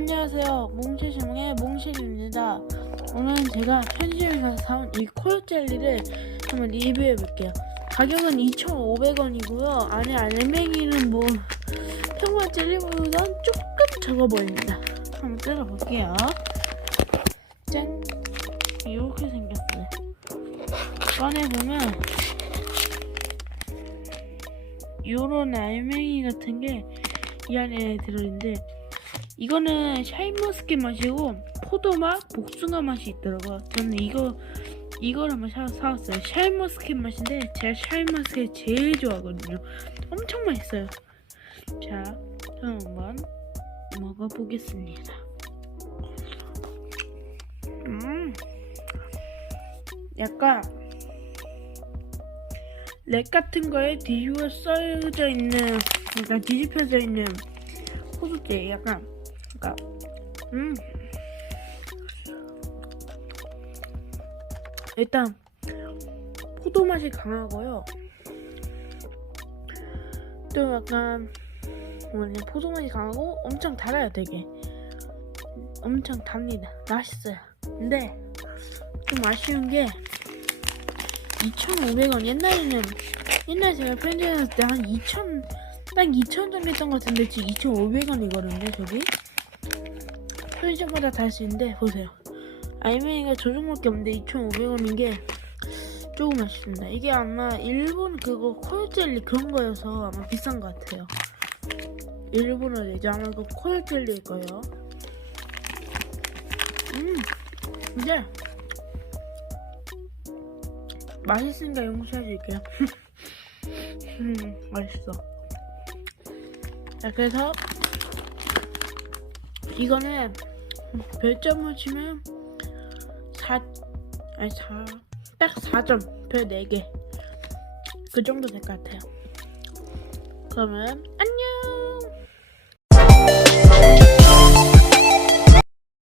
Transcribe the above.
안녕하세요. 몽실시몽의 몽실입니다. 오늘은 제가 편의점에서 사온 이 콜 젤리를 한번 리뷰해 볼게요. 가격은 2,500원이고요. 안에 알맹이는 뭐 평범한 젤리보다 조금 적어 보입니다. 한번 뜯어볼게요. 짠! 이렇게 생겼어요. 꺼내보면 요런 알맹이 같은 게 이 안에 들어있는데 이거는 샤인머스켓 맛이고 포도 맛, 복숭아 맛이 있더라고요. 저는 이거 이걸 한번 사, 사왔어요. 샤인머스켓 맛인데 제가 샤인머스켓 제일 좋아하거든요. 엄청 맛있어요. 자, 그럼 한번 먹어보겠습니다. 음, 약간 렉 같은 거에 뒤집어 써져 있는, 약간 뒤집혀져 있는 호두째 약간 그러니까? 음. 일단 포도 맛이 강하고요. 또 약간 뭐냐 포도 맛이 강하고 엄청 달아요 되게. 엄청 답니다. 맛있어요. 근데 좀 아쉬운 게 2,500원. 옛날에는 옛날에 제가 편의점 갔을 때 한 2,000, 딱 2,000원 정도 했던 것 같은데 지금 2,500원이거든요 저기 편의점마다 다 할 수 있는데 보세요. 저 정도밖에 없는데 2,500원인 게 조금 아쉽습니다. 이게 아마 일본 그거 코요젤리 그런 거여서 아마 비싼 것 같아요. 일본어 내죠. 아마 그 코요젤리일 거예요. 음 근데 맛있으니까 용서해줄게요. 음 맛있어. 자 그래서 이거는 별점을 치면 4 아니 4 딱 4점 별 4개. 그 정도 될 것 같아요. 그러면 안녕